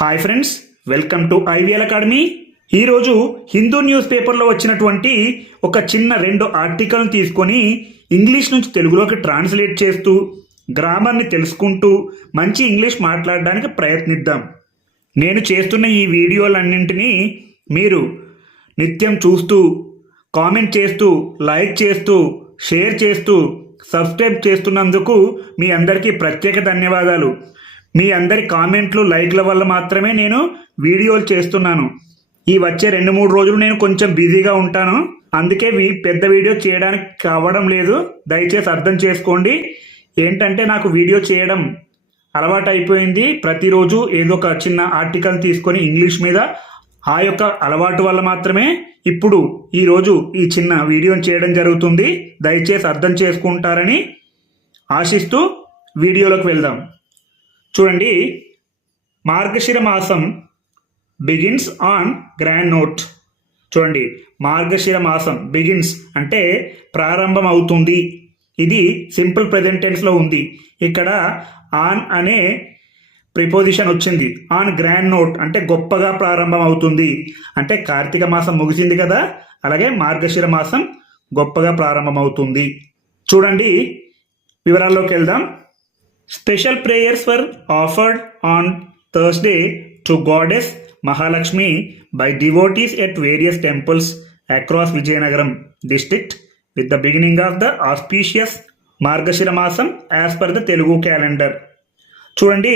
Hi friends welcome to IVL academy ఈరోజు Hindu news పేపర్లో వచ్చినటువంటి ఒక చిన్న రెండు ఆర్టికల్ని తీసుకొని ఇంగ్లీష్ నుంచి తెలుగులోకి ట్రాన్స్లేట్ చేస్తూ గ్రామర్ని తెలుసుకుంటూ మంచి ఇంగ్లీష్ మాట్లాడడానికి ప్రయత్నిద్దాం. నేను చేస్తున్న ఈ వీడియోలన్నింటినీ మీరు నిత్యం చూస్తూ కామెంట్ చేస్తూ లైక్ చేస్తూ షేర్ చేస్తూ సబ్స్క్రైబ్ చేస్తున్నందుకు మీ అందరికీ ప్రత్యేక ధన్యవాదాలు. మీ అందరి కామెంట్లు లైక్ల వల్ల మాత్రమే నేను వీడియోలు చేస్తున్నాను. ఈ వచ్చే రెండు మూడు రోజులు నేను కొంచెం బిజీగా ఉంటాను. అందుకే వీ- పెద్ద వీడియో చేయడానికి కావడం లేదు. దయచేసి అర్థం చేసుకోండి. ఏంటంటే నాకు వీడియో చేయడం అలవాటు అయిపోయింది ప్రతిరోజు ఏదో ఒక చిన్న ఆర్టికల్ తీసుకొని ఇంగ్లీష్ మీద ఆ యొక్క అలవాటు వల్ల మాత్రమే ఇప్పుడు ఈరోజు ఈ చిన్న వీడియోని చేయడం జరుగుతుంది. దయచేసి అర్థం చేసుకుంటారని ఆశిస్తూ వీడియోలోకి వెళ్దాం. చూడండి. మార్గశిర మాసం బిగిన్స్ ఆన్ గ్రాండ్ నోట్ చూడండి. మార్గశిర మాసం బిగిన్స్ అంటే ప్రారంభం అవుతుంది. ఇది సింపుల్ ప్రెజెంటెన్స్లో ఉంది. ఇక్కడ ఆన్ అనే ప్రిపోజిషన్ వచ్చింది. ఆన్ గ్రాండ్ నోట్ అంటే గొప్పగా ప్రారంభం అవుతుంది. అంటే కార్తీక మాసం ముగిసింది కదా. అలాగే మార్గశిర మాసం గొప్పగా ప్రారంభమవుతుంది చూడండి. వివరాల్లోకి వెళ్దాం. Special prayers were offered on Thursday to goddess Mahalakshmi by devotees at various temples across Vizianagaram district with the beginning of the auspicious Margashira masam as per the Telugu calendar చూడండి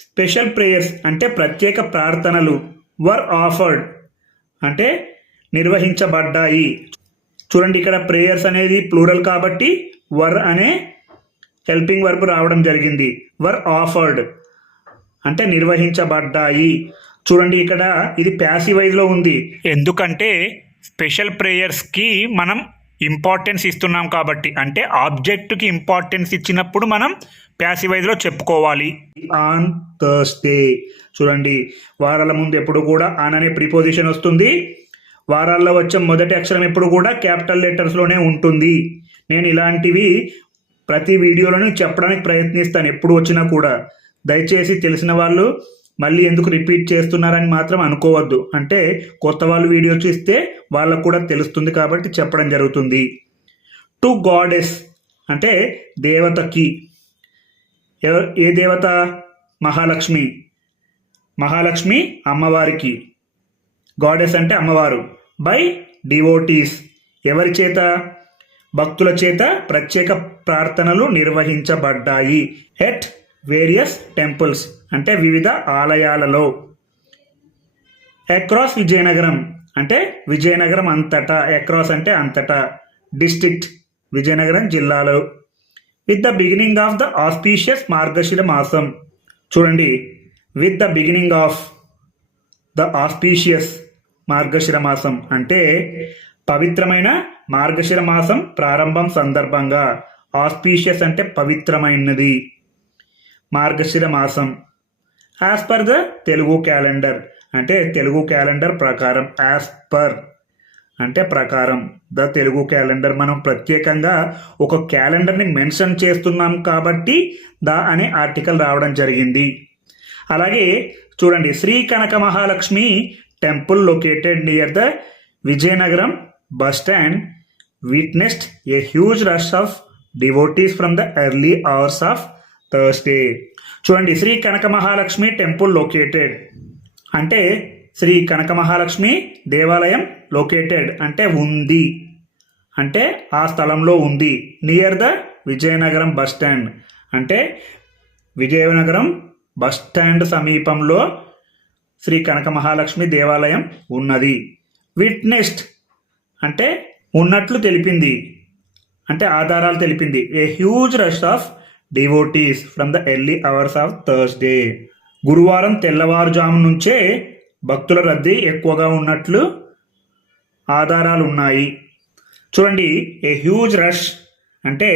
స్పెషల్ ప్రేయర్స్ అంటే ప్రత్యేక ప్రార్థనలు వర్ offered అంటే నిర్వహించబడ్డాయి. చూడండి ఇక్కడ prayers అనేది plural కాబట్టి వర్ అనే హెల్పింగ్ వర్బ్ రావడం జరిగింది. వర్ ఆఫర్డ్ అంటే నిర్వహించబడ్డాయి. చూడండి ఇక్కడ ఇది ప్యాసివైజ్లో ఉంది. ఎందుకంటే స్పెషల్ ప్రేయర్స్కి మనం ఇంపార్టెన్స్ ఇస్తున్నాం కాబట్టి. అంటే ఆబ్జెక్ట్కి ఇంపార్టెన్స్ ఇచ్చినప్పుడు మనం ప్యాసివైజ్లో చెప్పుకోవాలి. ఆన్ థర్స్డే చూడండి వారాల ముందు ఎప్పుడు కూడా ఆన్ అనే ప్రిపోజిషన్ వస్తుంది. వారాల్లో వచ్చే మొదటి అక్షరం ఎప్పుడు కూడా క్యాపిటల్ లెటర్స్లోనే ఉంటుంది. నేను ఇలాంటివి ప్రతి వీడియోలోని చెప్పడానికి ప్రయత్నిస్తాను ఎప్పుడు వచ్చినా కూడా. దయచేసి తెలిసిన వాళ్ళు మళ్ళీ ఎందుకు రిపీట్ చేస్తున్నారని మాత్రం అనుకోవద్దు. అంటే కొత్త వాళ్ళు వీడియో చూస్తే వాళ్ళకు కూడా తెలుస్తుంది కాబట్టి చెప్పడం జరుగుతుంది. టు గాడెస్ అంటే దేవతకి. ఎవ- ఏ దేవత? మహాలక్ష్మి. మహాలక్ష్మి అమ్మవారికి. గాడెస్ అంటే అమ్మవారు. By devotees. ఎవరి చేత? భక్తుల చేత ప్రత్యేక ప్రార్థనలు నిర్వహించబడ్డాయి. ఎట్ వేరియస్ టెంపుల్స్ అంటే వివిధ ఆలయాలలో. అక్రాస్ విజయనగరం అంటే విజయనగరం అంతటా. అక్రాస్ అంటే అంతటా. డిస్ట్రిక్ట్ విజయనగరం జిల్లాలో. With the beginning of the auspicious Margashira masam. చూడండి. With the beginning of the auspicious Margashira masam అంటే పవిత్రమైన మార్గశిర మాసం ప్రారంభం సందర్భంగా. ఆస్పీషియస్ అంటే పవిత్రమైనది. మార్గశిర మాసం. As per the Telugu calendar అంటే తెలుగు క్యాలెండర్ ప్రకారం యాజ్ పర్ అంటే ప్రకారం. ద తెలుగు క్యాలెండర్ మనం ప్రత్యేకంగా ఒక క్యాలెండర్ని మెన్షన్ చేస్తున్నాం కాబట్టి ద అనే ఆర్టికల్ రావడం జరిగింది. అలాగే చూడండి Sri Kanaka Mahalakshmi temple located near the Vizianagaram bus stand witnessed a huge rush of devotees from the early hours of Thursday చూడండి శ్రీ కనక మహాలక్ష్మి టెంపుల్ లొకేటెడ్ అంటే శ్రీ కనక మహాలక్ష్మి దేవాలయం లొకేటెడ్ అంటే ఉంది. అంటే ఆ స్థలంలో ఉంది. Near the Vizianagaram bus stand. అంటే విజయనగరం బస్ స్టాండ్ సమీపంలో శ్రీ కనక మహాలక్ష్మి దేవాలయం ఉన్నది. విట్నెస్డ్ అంటే ఉన్నట్లు తెలిపింది. అంటే ఆధారాలు తెలిపింది. A huge rush of devotees from the early hours of Thursday గురువారం తెల్లవారుజాము నుంచే భక్తుల రద్దీ ఎక్కువగా ఉన్నట్లు ఆధారాలు ఉన్నాయి. చూడండి ఏ హ్యూజ్ రష్ అంటే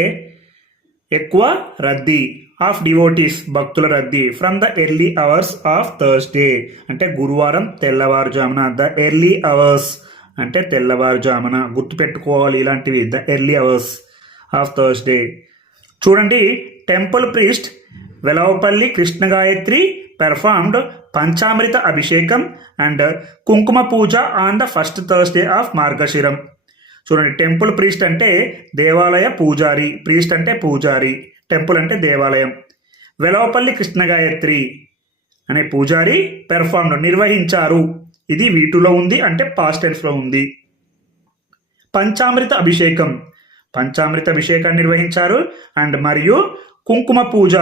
ఎక్కువ రద్దీ ఆఫ్ డివోటీస్ భక్తుల రద్దీ from the early hours of Thursday అంటే గురువారం తెల్లవారుజామున ద ఎర్లీ అవర్స్ అంటే తెల్లవారుజామున గుర్తుపెట్టుకోవాలి ఇలాంటివి the early hours of Thursday. చూడండి temple priest Velavapalli Krishna Gayatri performed panchamrita abhishekam and kumkuma puja on the first Thursday of Margashiram. చూడండి temple priest అంటే దేవాలయ పూజారి ప్రీస్ట్ అంటే పూజారి టెంపుల్ అంటే దేవాలయం. వెలవపల్లి కృష్ణగాయత్రి అనే పూజారి పెర్ఫార్మ్డ్ నిర్వహించారు. ఇది వీటిలో ఉంది అంటే పాస్ట్ టెన్స్లో ఉంది. పంచామృత అభిషేకం. పంచామృత అభిషేకాన్ని నిర్వహించారు అండ్ మరియు కుంకుమ పూజ.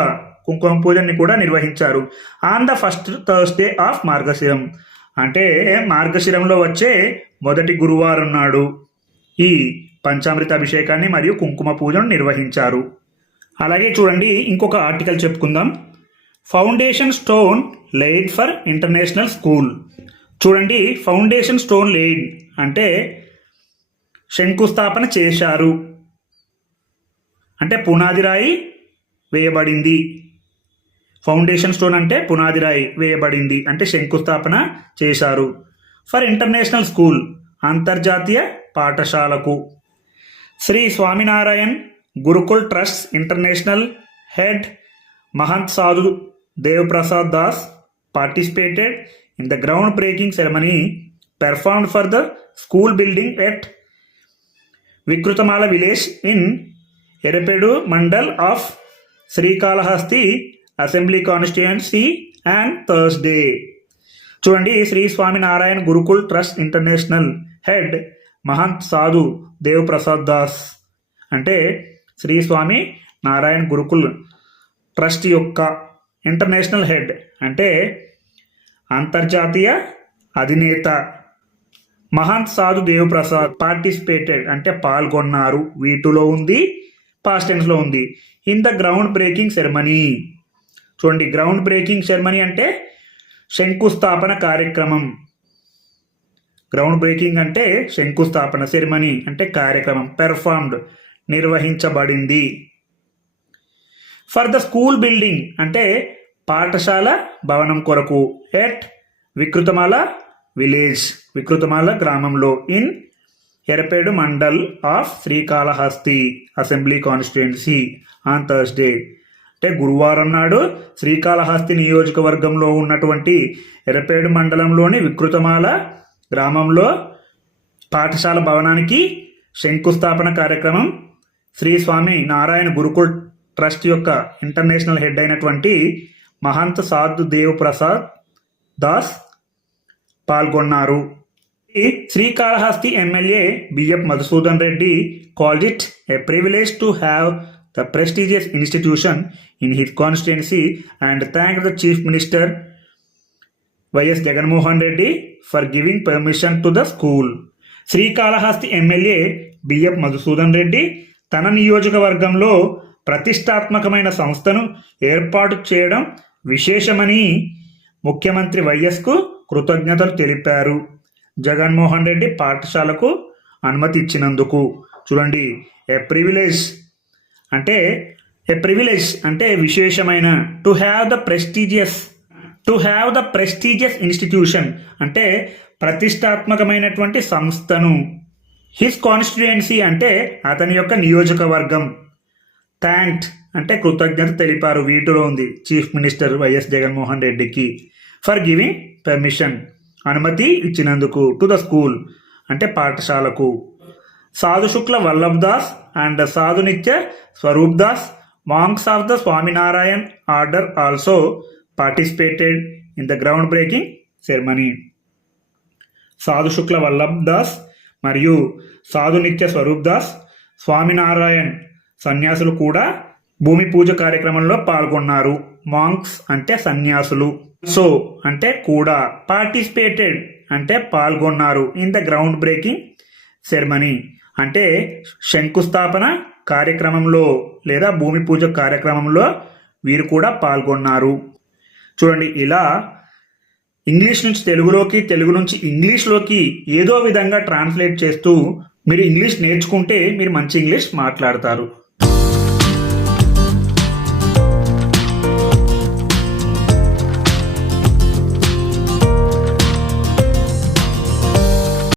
కుంకుమ పూజని కూడా నిర్వహించారు. On the first Thursday of Margashiram. అంటే మార్గశిరంలో వచ్చే మొదటి గురువారం నాడు ఈ పంచామృత అభిషేకాన్ని మరియు కుంకుమ పూజను నిర్వహించారు. అలాగే చూడండి ఇంకొక ఆర్టికల్ చెప్పుకుందాం. Foundation stone laid for international school చూడండి ఫౌండేషన్ స్టోన్ లేడ్ అంటే శంకుస్థాపన చేశారు. అంటే పునాది రాయి వేయబడింది. ఫౌండేషన్ స్టోన్ అంటే పునాది రాయి వేయబడింది. అంటే శంకుస్థాపన చేశారు. ఫర్ ఇంటర్నేషనల్ స్కూల్ అంతర్జాతీయ పాఠశాలకు. Shri Swaminarayan Gurukul trust international head Mahant Sadhu Devprasad Das participated in the ground breaking ceremony performed for the school building at Vikruthamala village in Yerpedu mandal of Srikalahasti assembly constituency and Thursday. చూడండి Shri Swaminarayana Gurukul trust international head Mahant Sadhu Dev Prasad Das అంటే Shri Swami Narayana Gurukul trust యొక్క international head అంటే అంతర్జాతీయ అధినేత Mahant Sadhu Devaprasad participated అంటే పాల్గొన్నారు. వీటిలో ఉంది పాస్ట్ టెన్స్లో ఉంది. In the ground breaking ceremony చూడండి గ్రౌండ్ బ్రేకింగ్ సెరమనీ అంటే శంకుస్థాపన కార్యక్రమం. గ్రౌండ్ బ్రేకింగ్ అంటే శంకుస్థాపన సెరమనీ అంటే కార్యక్రమం పెర్ఫార్మ్డ్ నిర్వహించబడింది. ఫర్ ద స్కూల్ బిల్డింగ్ అంటే పాఠశాల భవనం కొరకు ఎట్ వికృతమాల విలేజ్ వికృతమాల గ్రామంలో in Yerpedu mandal of Srikalahasti assembly constituency on Thursday. అంటే గురువారం నాడు శ్రీకాళహస్తి నియోజకవర్గంలో ఉన్నటువంటి ఎరపేడు మండలంలోని వికృతమాల గ్రామంలో పాఠశాల భవనానికి శంకుస్థాపన కార్యక్రమం శ్రీ స్వామి నారాయణ గురుకుల్ ట్రస్ట్ యొక్క ఇంటర్నేషనల్ హెడ్ అయినటువంటి మహంత సాధు దేవ్ ప్రసాద్ దాస్ పాల్గొన్నారు. ఈ Srikalahasti MLA BF Madhusudan Reddy called it a privilege to have the prestigious institution in his constituency and thank the chief minister YS Jaganmohan Reddy for giving permission to the school Srikalahasti MLA BF Madhusudan Reddy తన నియోజకవర్గంలో ప్రతిష్టాత్మకమైన సంస్థను ఏర్పాటు చేయడం విశేషమని ముఖ్యమంత్రి వైఎస్కు కృతజ్ఞతలు తెలిపారు. జగన్మోహన్ రెడ్డి పాఠశాలకు అనుమతి ఇచ్చినందుకు చూడండి ఏ ప్రివిలేజ్ అంటే ఏ ప్రివిలేజ్ అంటే విశేషమైన to have the prestigious to have the prestigious institution అంటే ప్రతిష్టాత్మకమైనటువంటి సంస్థను. హిస్ కాన్స్టిట్యుయెన్సీ అంటే అతని యొక్క నియోజకవర్గం. థ్యాంక్డ్ అంటే కృతజ్ఞత తెలిపారు వీటిలో ఉంది. చీఫ్ మినిస్టర్ వైఎస్ జగన్మోహన్ రెడ్డికి. ఫర్ గివింగ్ పర్మిషన్ అనుమతి ఇచ్చినందుకు టు ద స్కూల్ అంటే పాఠశాలకు. సాధు Shukla Vallabh Das and Sadhu Nitya Swarup Das monks of the Swaminarayan order also participated in the ground breaking ceremony Sadhu Shukla Vallabh Das మరియు సాధు నిత్య స్వరూప్ దాస్ స్వామినారాయణ్ సన్యాసులు కూడా భూమి పూజ కార్యక్రమంలో పాల్గొన్నారు. మాంక్స్ అంటే సన్యాసులు. సో అంటే కూడా పార్టిసిపేటెడ్ అంటే పాల్గొన్నారు. In the ground breaking ceremony. అంటే శంకుస్థాపన కార్యక్రమంలో లేదా భూమి పూజ కార్యక్రమంలో వీరు కూడా పాల్గొన్నారు. చూడండి ఇలా ఇంగ్లీష్ నుంచి తెలుగులోకి తెలుగు నుంచి ఇంగ్లీష్లోకి ఏదో విధంగా ట్రాన్స్లేట్ చేస్తూ మీరు ఇంగ్లీష్ నేర్చుకుంటే మీరు మంచి ఇంగ్లీష్ మాట్లాడతారు.